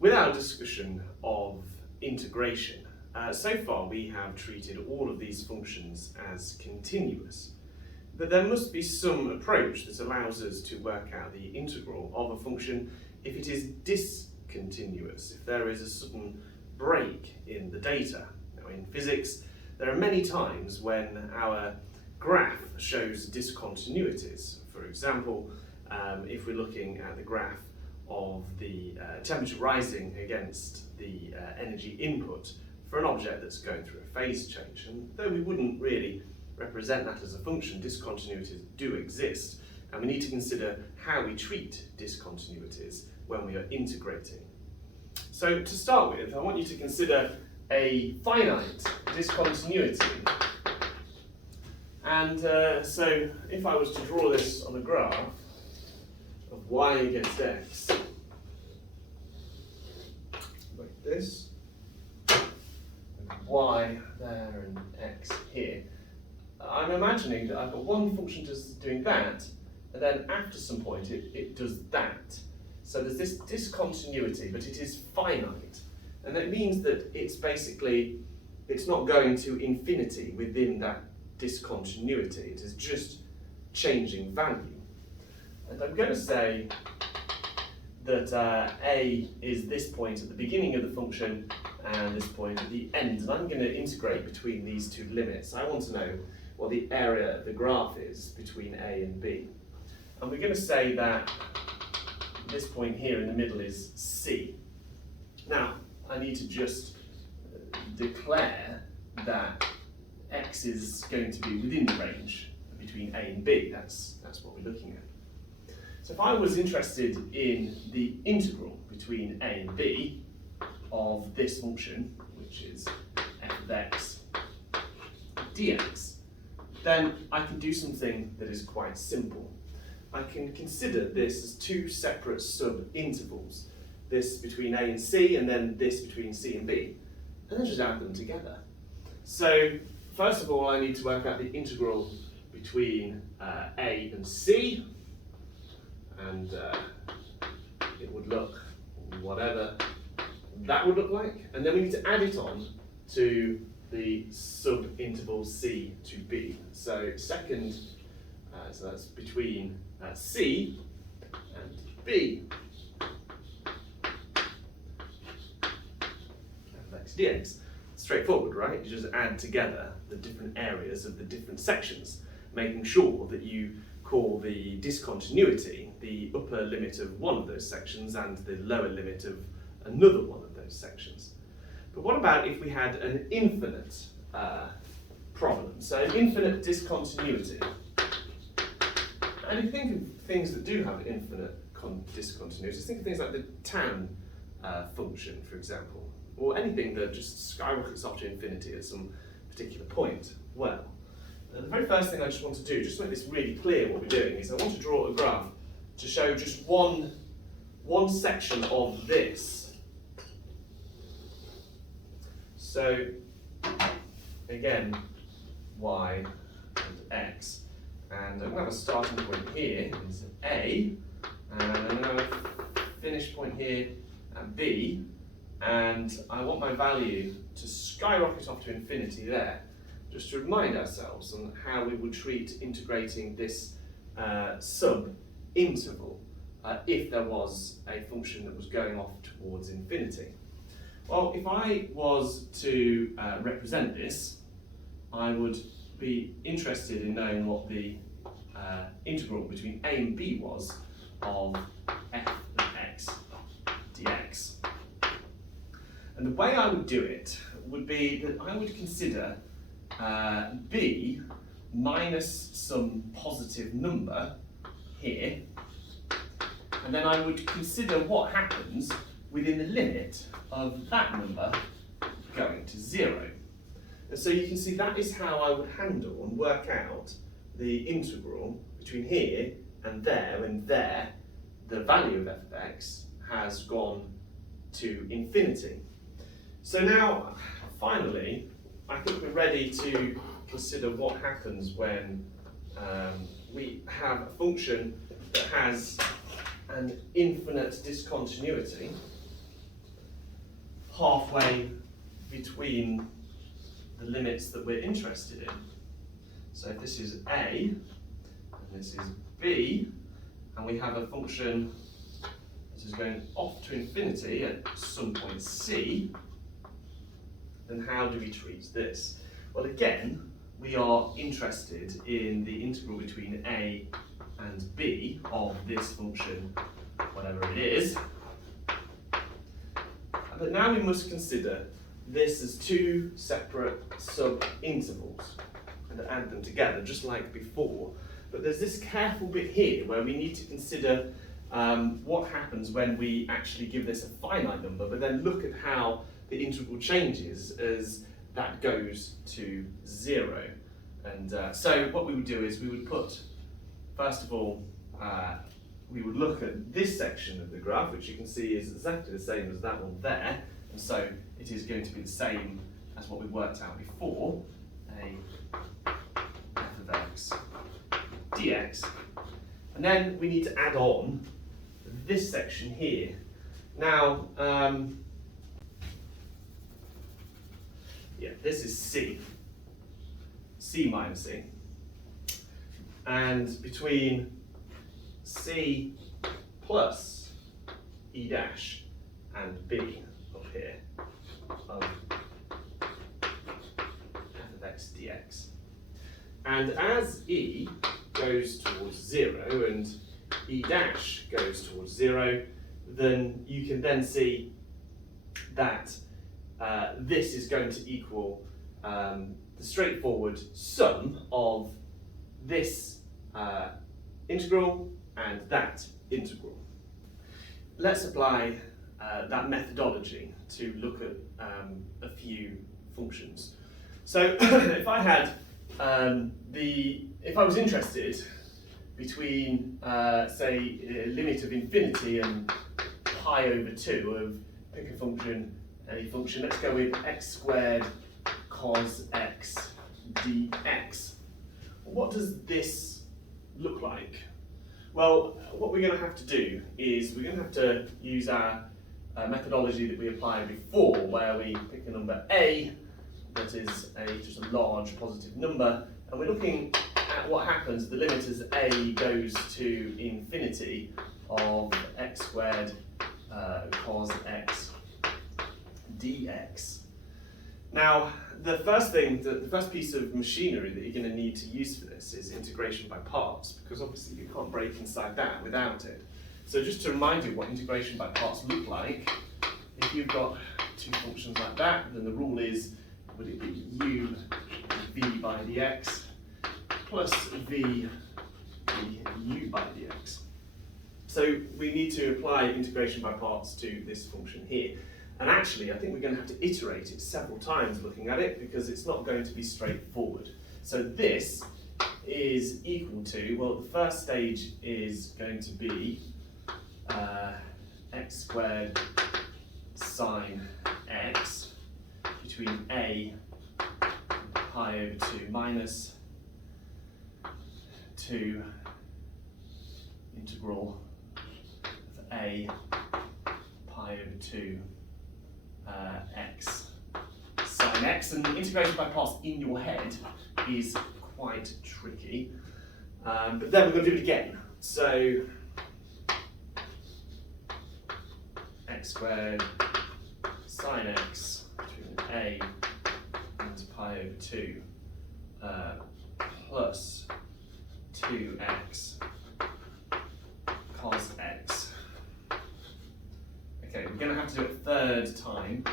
With our discussion of integration, so far we have treated all of these functions as continuous, but there must be some approach that allows us to work out the integral of a function if it is discontinuous, if there is a sudden break in the data. Now, in physics, there are many times when our graph shows discontinuities. For example, if we're looking at the graph of the temperature rising against the energy input for an object that's going through a phase change, and though we wouldn't really represent that as a function, discontinuities do exist, and we need to consider how we treat discontinuities when we are integrating. So to start with, I want you to consider a finite discontinuity. And so if I was to draw this on a graph of y against x, like this, and y there and x here, I'm imagining that I've got one function just doing that, and then after some point it does that. So there's this discontinuity, but it is finite. And that means that it's not going to infinity within that discontinuity. It is just changing value. And I'm going to say that a is this point at the beginning of the function and this point at the end. And I'm going to integrate between these two limits. I want to know what the area of the graph is between a and b. And we're going to say that this point here in the middle is c. Now, I need to just declare that x is going to be within the range between a and b. That's what we're looking at. So if I was interested in the integral between a and b of this function, which is f of x dx, then I can do something that is quite simple. I can consider this as two separate sub-intervals, this between a and c, and then this between c and b, and then just add them together. So first of all, I need to work out the integral between a and c, and it would look whatever that would look like, and then we need to add it on to the sub-interval c to b. So second, so that's between c and b. F dx. Straightforward, right? You just add together the different areas of the different sections, making sure that you call the discontinuity the upper limit of one of those sections and the lower limit of another one of those sections. But what about if we had an infinite problem? So an infinite discontinuity. And if you think of things that do have infinite discontinuities, think of things like the tan function, for example, or anything that just skyrockets off to infinity at some particular point. Well, the very first thing I just want to do, just to make this really clear what we're doing, is I want to draw a graph to show just one section of this. So, again, y and x. And I'm going to have a starting point here, is a, and I'm going to have a finish point here at b, and I want my value to skyrocket off to infinity there, just to remind ourselves on how we would treat integrating this sub-interval if there was a function that was going off towards infinity. Well, if I was to represent this, I would be interested in knowing what the integral between a and b was of f of x dx. And the way I would do it would be that I would consider b minus some positive number here, and then I would consider what happens within the limit of that number going to 0. And so you can see that is how I would handle and work out the integral between here and there, the value of f of x has gone to infinity. So now, finally, I think we're ready to consider what happens when we have a function that has an infinite discontinuity. halfway between the limits that we're interested in. So if this is a, and this is b, and we have a function that is going off to infinity at some point c, then how do we treat this? Well, again, we are interested in the integral between a and b of this function, whatever it is. But now we must consider this as two separate sub-intervals and add them together, just like before. But there's this careful bit here where we need to consider what happens when we actually give this a finite number, but then look at how the integral changes as that goes to 0. And so what we would do is we would put, first of all, we would look at this section of the graph, which you can see is exactly the same as that one there, and so it is going to be the same as what we worked out before, a f of x dx. And then we need to add on this section here. Now, yeah, this is c minus c, and between c plus e dash and b up here of f of x dx. And as e goes towards 0 and e dash goes towards 0, then you can then see that this is going to equal the straightforward sum of this integral and that integral. Let's apply that methodology to look at a few functions. So if I had if I was interested between say a limit of infinity and pi over 2 of pick a function, any function, let's go with x squared cos x dx. What does this look like? Well, what we're going to have to do is we're going to have to use our methodology that we applied before, where we pick a number a that is just a large positive number, and we're looking at what happens the limit as a goes to infinity of x squared cos x dx. Now, the first piece of machinery that you're going to need to use for this is integration by parts, because obviously you can't break inside that without it. So just to remind you what integration by parts look like, if you've got two functions like that, then the rule is, would it be u v by dx plus v u by dx. So we need to apply integration by parts to this function here. And actually, I think we're going to have to iterate it several times looking at it, because it's not going to be straightforward. So this is equal to, well, the first stage is going to be x squared sine x between a and pi over 2 minus 2 integral of a pi over 2 x sine x. And integration by parts in your head is quite tricky, but then we're going to do it again. So x squared sine x between a and pi over 2 plus 2x cos x. Okay, we're going to have to do it a third time.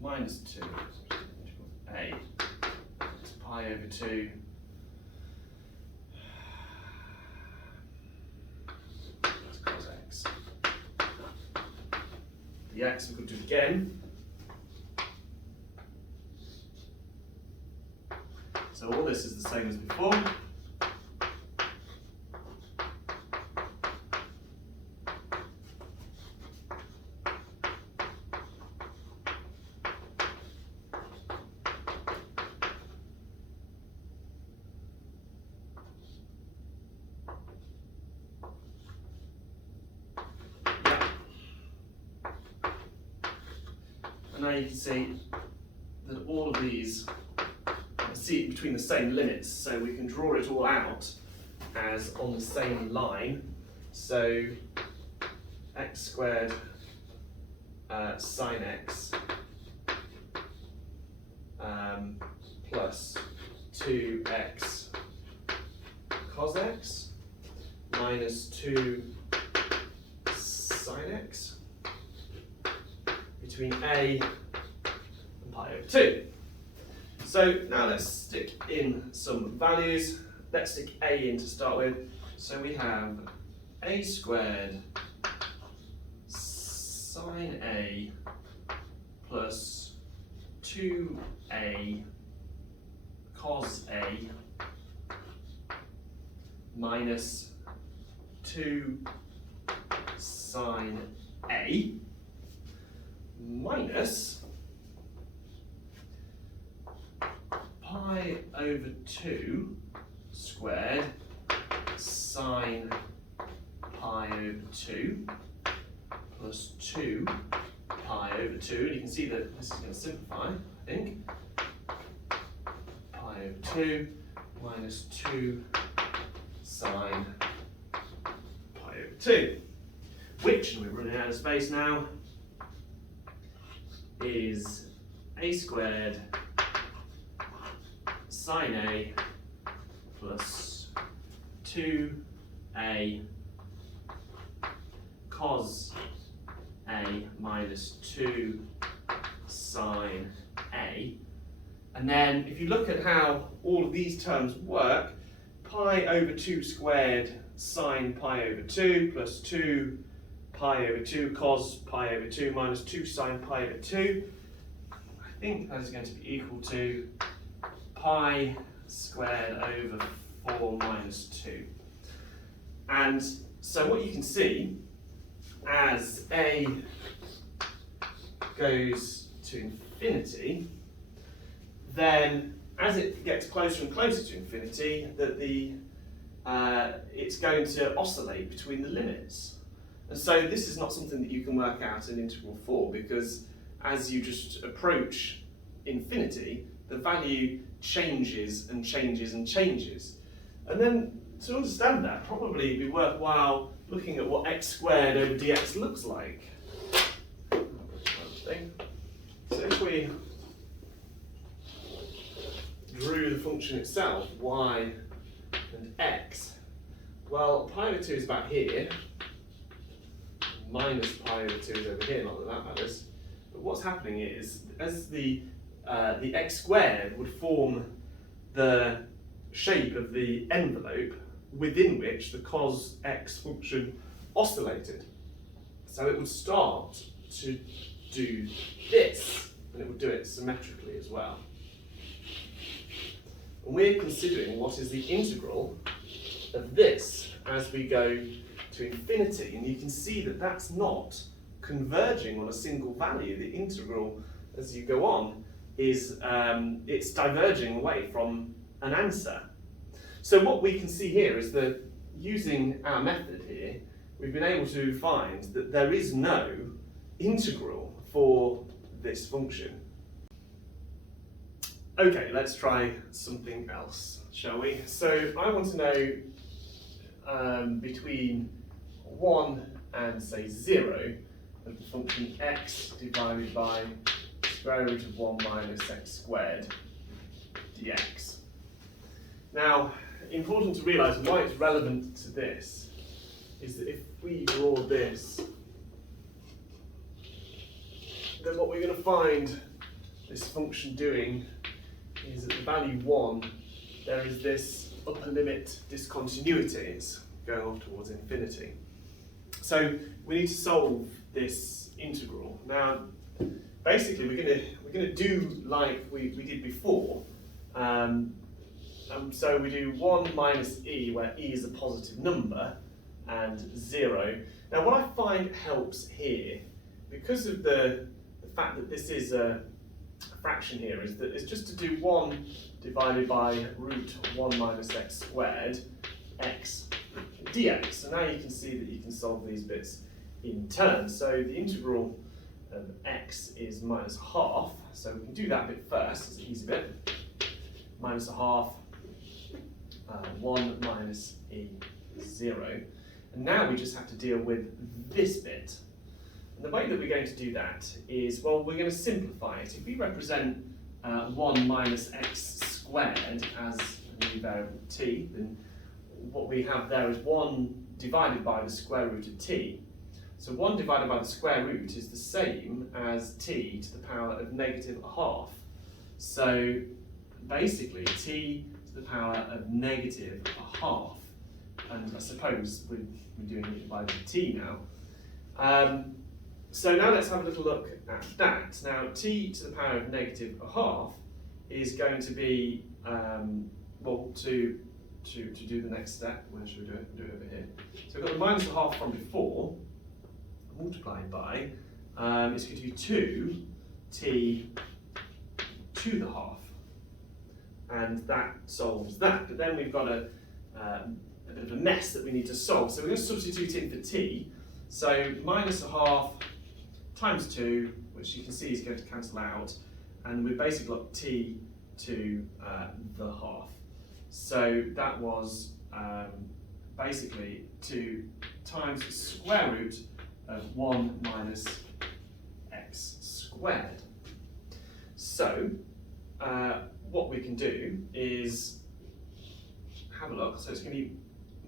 Minus 2 a pi over 2 cos x. The x, we could do it again. So all this is the same as before. now you can see that all of these are seated between the same limits, so we can draw it all out as on the same line. So x squared sine x plus 2x cos x minus 2 sine x between a and pi over 2. So now let's stick in some values. Let's stick a in to start with. So we have a squared sine a plus 2a cos a minus 2 sine a minus pi over 2 squared sine pi over 2 plus 2 pi over 2, and you can see that this is going to simplify, I think. Pi over 2 minus 2 sine pi over 2, which, and we're running out of space now, is a squared sine a plus 2a cos a minus 2 sine a. And then if you look at how all of these terms work, pi over 2 squared sine pi over 2 plus 2 pi over 2 cos pi over 2 minus 2 sine pi over 2, I think that is going to be equal to pi squared over 4 minus 2. And so what you can see, as a goes to infinity, then as it gets closer and closer to infinity, that it's going to oscillate between the limits. And so this is not something that you can work out an integral for, because as you just approach infinity, the value changes and changes and changes. And then to understand that, probably it'd be worthwhile looking at what x squared over dx looks like. So if we drew the function itself, y and x, well, pi over 2 is about here, minus pi over 2 is over here, not that that matters. But what's happening is, as the x squared would form the shape of the envelope within which the cos x function oscillated. So it would start to do this, and it would do it symmetrically as well. And we're considering what is the integral of this as we go to infinity, and you can see that that's not converging on a single value. The integral, as you go on, is it's diverging away from an answer. So what we can see here is that using our method here, we've been able to find that there is no integral for this function. Okay, let's try something else, shall we? So I want to know between 1 and, say, 0, of the function x divided by square root of 1 minus x squared dx. Now, important to realise why it's relevant to this is that if we draw this, then what we're going to find this function doing is at the value 1, there is this upper limit discontinuity. It's going off towards infinity. So we need to solve this integral. Now, basically, we're going to do like we did before. So we do 1 minus e, where e is a positive number, and 0. Now, what I find helps here, because of the fact that this is a fraction here, is that it's just to do 1 divided by root 1 minus x squared x dx. So now you can see that you can solve these bits in turn. So the integral of x is minus a half, so we can do that bit first, it's an easy bit. Minus a half, 1 minus e 0. And now we just have to deal with this bit. And the way that we're going to do that is, well, we're going to simplify it. If we represent 1 minus x squared as a new variable t, then what we have there is 1 divided by the square root of t. So 1 divided by the square root is the same as t to the power of negative a half. So basically t to the power of negative a half. And I suppose we're doing it by the t now. So now let's have a little look at that. Now t to the power of negative a half is going to be, well, to do the next step, where should we do it? Do it over here. So we've got the minus a half from before, multiplied by, it's going to be 2t to the half. And that solves that. But then we've got a bit of a mess that we need to solve. So we're going to substitute in for t. So minus a half times 2, which you can see is going to cancel out. And we've basically got t to the half. So that was basically 2 times the square root of 1 minus x squared. So what we can do is have a look. So it's going to be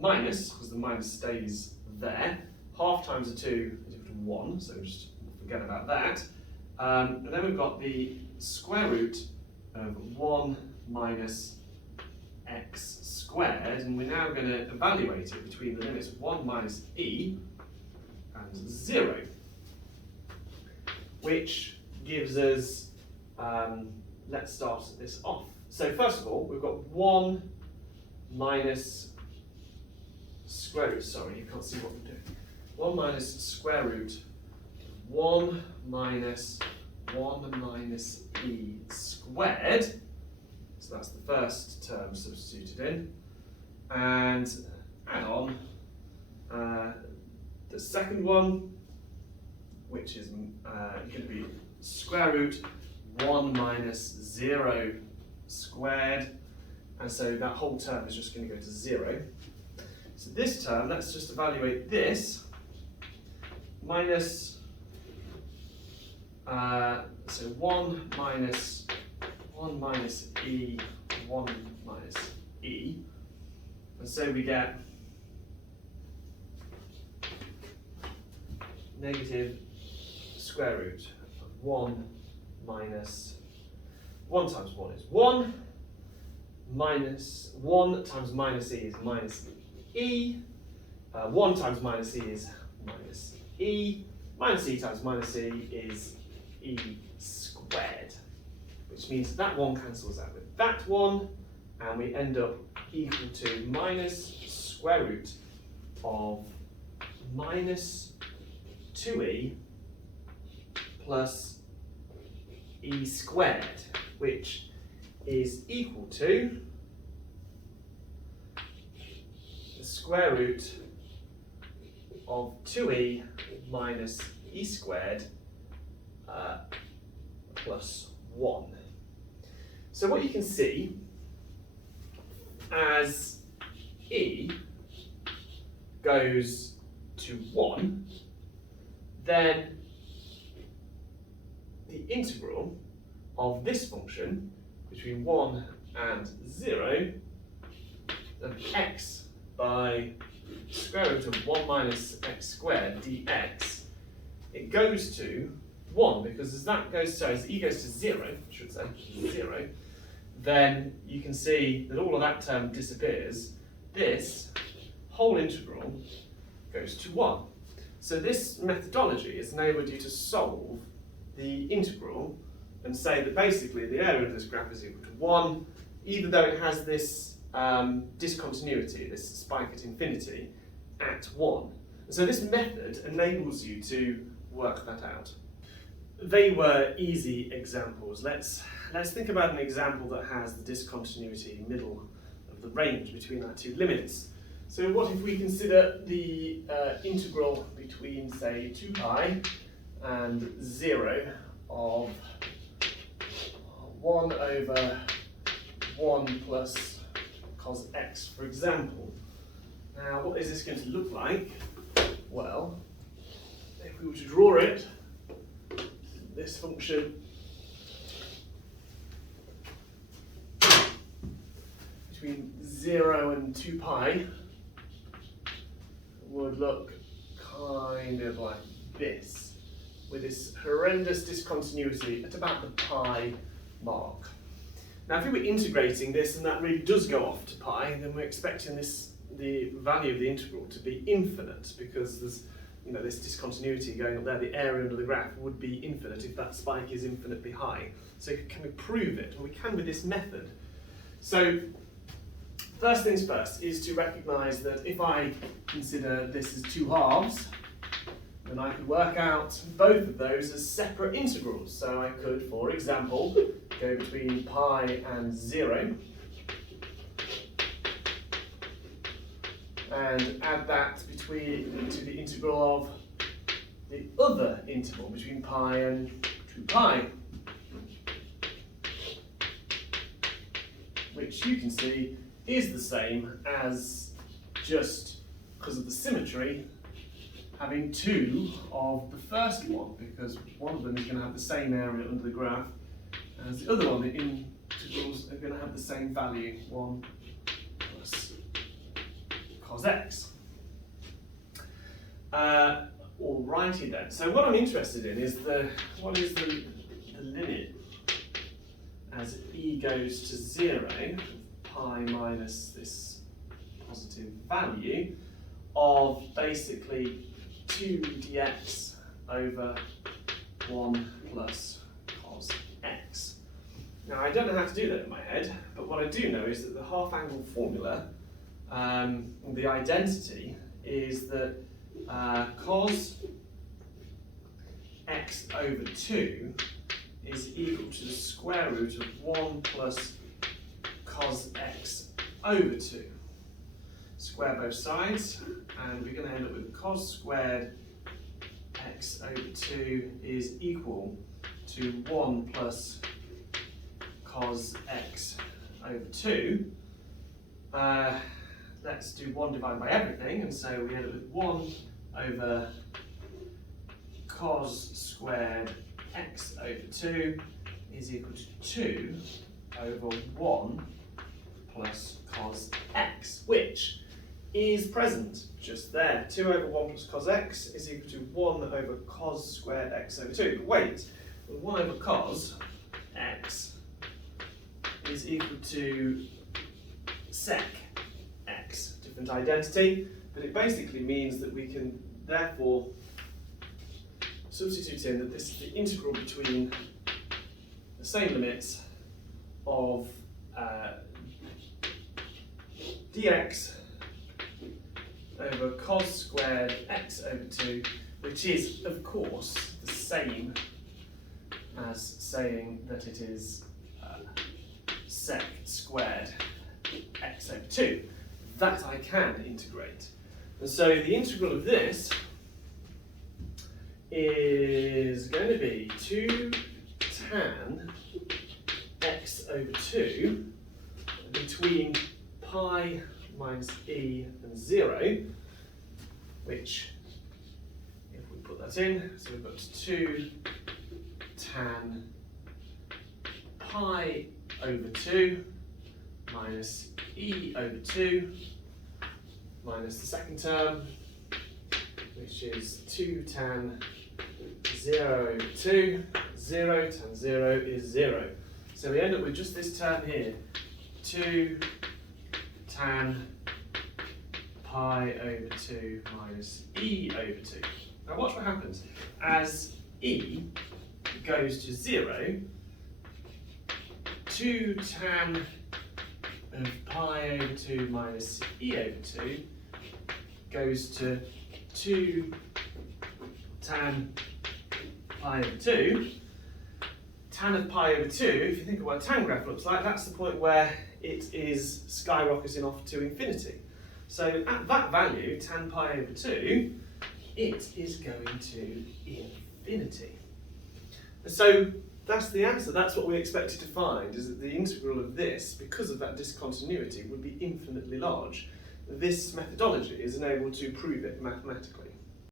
minus, because the minus stays there. Half times a 2 is equal to 1, so just forget about that. And then we've got the square root of 1 minus x squared, and we're now going to evaluate it between the limits of 1 minus e and 0, which gives us, let's start this off. So first of all, we've got 1 minus square root, sorry, you can't see what we're doing. 1 minus square root, 1 minus e squared. So that's the first term substituted in. And add on the second one, which is going to be square root 1 minus 0 squared. And so that whole term is just going to go to 0. So this term, let's just evaluate this. Minus, so 1 minus e, 1 minus e. And so we get negative square root of 1 minus, 1 times 1 is 1, minus 1 times minus e is minus e, 1 times minus e is minus e, minus e times minus e is e squared, which means that one cancels out with that one, and we end up equal to minus square root of minus 2e plus e squared, which is equal to the square root of 2e minus e squared plus 1. So what you can see, as e goes to 1, then the integral of this function between 1 and 0 of x by square root of 1 minus x squared dx, it goes to 1, because as that goes, so as e goes to 0, I should say, 0, then you can see that all of that term disappears. This whole integral goes to 1. So this methodology has enabled you to solve the integral and say that basically the area of this graph is equal to 1, even though it has this discontinuity, this spike at infinity, at 1. And so this method enables you to work that out. They were easy examples. Let's think about an example that has the discontinuity middle of the range between our two limits. So what if we consider the integral between, say, 2 pi and 0 of 1 over 1 plus cos x, for example. Now, what is this going to look like? Well, if we were to draw it, this function between 0 and 2 pi would look kind of like this, with this horrendous discontinuity at about the pi mark. Now, if we were integrating this and that really does go off to pi, then we're expecting the value of the integral to be infinite, because there's this discontinuity going up there. The area under the graph would be infinite if that spike is infinitely high. So can we prove it? Well, we can with this method. So first things first is to recognise that if I consider this as 2 halves, then I could work out both of those as separate integrals. So I could, for example, go between pi and 0 and add that to the integral of the other interval between pi and 2 pi, which you can see is the same as, just because of the symmetry, having 2 of the first one, because one of them is going to have the same area under the graph as the other one. The integrals are going to have the same value, 1 plus cos x. Alrighty then. So what I'm interested in is what is the limit as e goes to 0, pi minus this positive value of basically 2 dx over 1 plus cos x. Now, I don't know how to do that in my head, but what I do know is that the half-angle formula, the identity, is that cos x over 2 is equal to the square root of 1 plus cos x over 2. Square both sides, and we're going to end up with cos squared x over 2 is equal to 1 plus cos x over 2. Let's do 1 divided by everything, and so we end up with 1 over cos squared x over 2 is equal to 2 over 1 plus cos x, which is present just there. 2 over 1 plus cos x is equal to 1 over cos squared x over 2. But wait, 1 over cos x is equal to sec x. Different identity, but it basically means that we can therefore substitute in that this is the integral between the same limits of dx over cos squared x over 2, which is, of course, the same as saying that it is sec squared x over 2. That I can integrate. And so the integral of this is going to be 2 tan x over 2 between pi minus e and 0, which, if we put that in, so we've got 2 tan pi over 2 minus e over 2 minus the second term, which is 2 tan 0 over 2, 0 tan 0 is 0. So we end up with just this term here, 2 tan pi over 2 minus e over 2. Now watch what happens. As e goes to 0, 2 tan of pi over 2 minus e over 2 goes to 2 tan pi over 2. Tan of pi over 2, if you think of what a tan graph looks like, that's the point where it is skyrocketing off to infinity. So at that value, tan pi over 2, it is going to infinity. And so that's the answer, that's what we expected to find, is that the integral of this, because of that discontinuity, would be infinitely large. This methodology is enabled to prove it mathematically.